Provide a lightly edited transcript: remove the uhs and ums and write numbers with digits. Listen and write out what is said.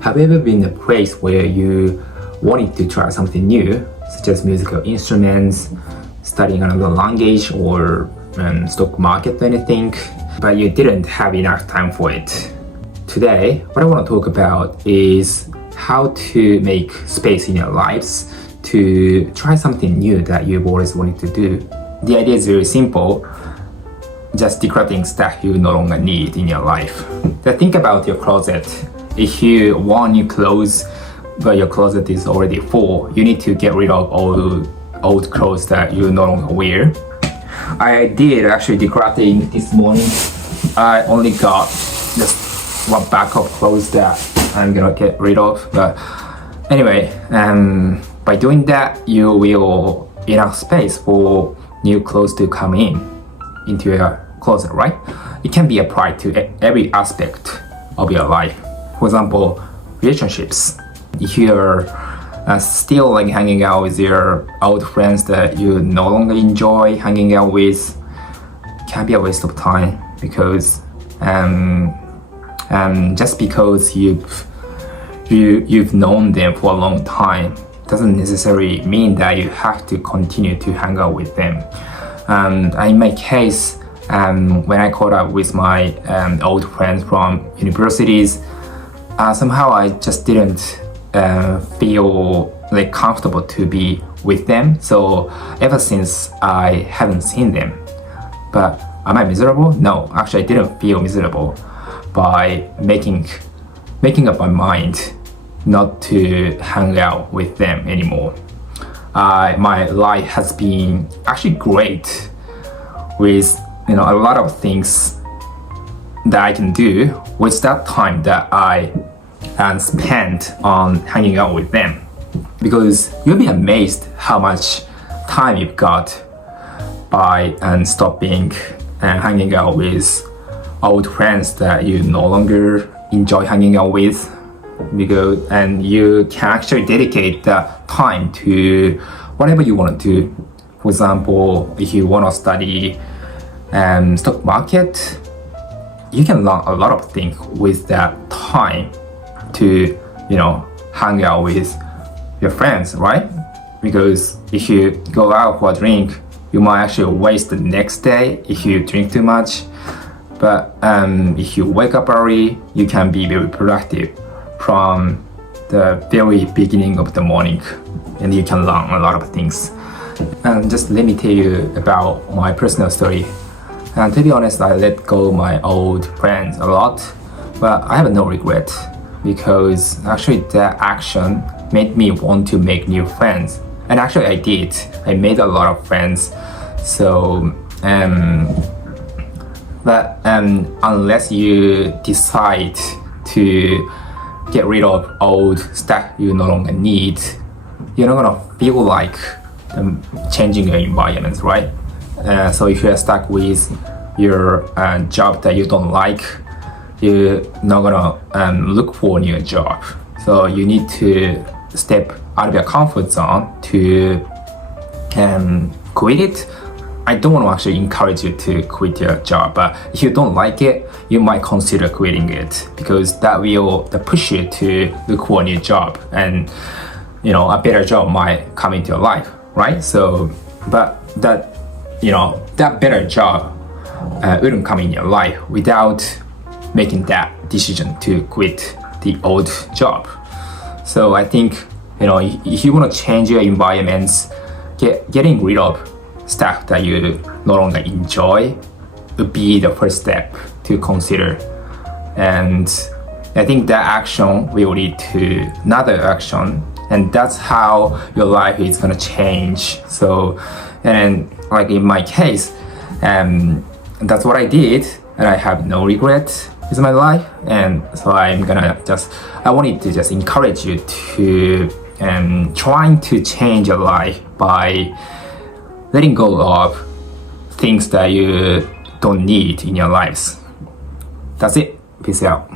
Have you ever been in a place where you wanted to try something new, such as musical instruments, studying another language, or stock market or anything, but you didn't have enough time for it? Today, what I want to talk about is how to make space in your lives to try something new that you've always wanted to do. The idea is very simple. Just decluttering stuff you no longer need in your life. So think about your closet. If you want new clothes, but your closet is already full, you need to get rid of all old clothes that you no longer wear. I did actually decluttering this morning. I only got just one bag of clothes that I'm gonna get rid of. But anyway, by doing that, you will enough space for new clothes to come into your closet, right? It can be applied to every aspect of your life. For example, relationships. If you're still like hanging out with your old friends that you no longer enjoy hanging out with, it can be a waste of time because just because you've known them for a long time doesn't necessarily mean that you have to continue to hang out with them. In my case, when I caught up with my old friends from universities, somehow I just didn't feel like comfortable to be with them. So ever since I haven't seen them. But am I miserable? No, actually I didn't feel miserable by making up my mind not to hang out with them anymore. My life has been actually great with a lot of things that I can do with that time that I spent on hanging out with them. Because you'll be amazed how much time you've got by stopping and hanging out with old friends that you no longer enjoy hanging out with. And you can actually dedicate that time to whatever you want to do. For example, if you want to study stock market, you can learn a lot of things with that time to hang out with your friends, right? Because if you go out for a drink, you might actually waste the next day if you drink too much. But if you wake up early, you can be very productive from the very beginning of the morning, and you can learn a lot of things. And just let me tell you about my personal story. And to be honest, I let go my old friends a lot, but I have no regret because actually that action made me want to make new friends. And actually I did. I made a lot of friends. So, but unless you decide to get rid of old stuff you no longer need, you're not gonna feel like changing your environment, right? So if you're stuck with your job that you don't like, you're not gonna look for a new job. So you need to step out of your comfort zone to quit it. I don't want to actually encourage you to quit your job, but if you don't like it, you might consider quitting it because that will push you to look for a new job, and a better job might come into your life, right? So, but that better job wouldn't come in your life without making that decision to quit the old job. So I think if you want to change your environments, getting rid of stuff that you no longer enjoy would be the first step to consider. And I think that action will lead to another action, and that's how your life is gonna change. So, and like in my case, that's what I did, and I have no regret with my life. And so I wanted to just encourage you to trying to change your life by letting go of things that you don't need in your lives. That's it. Peace out.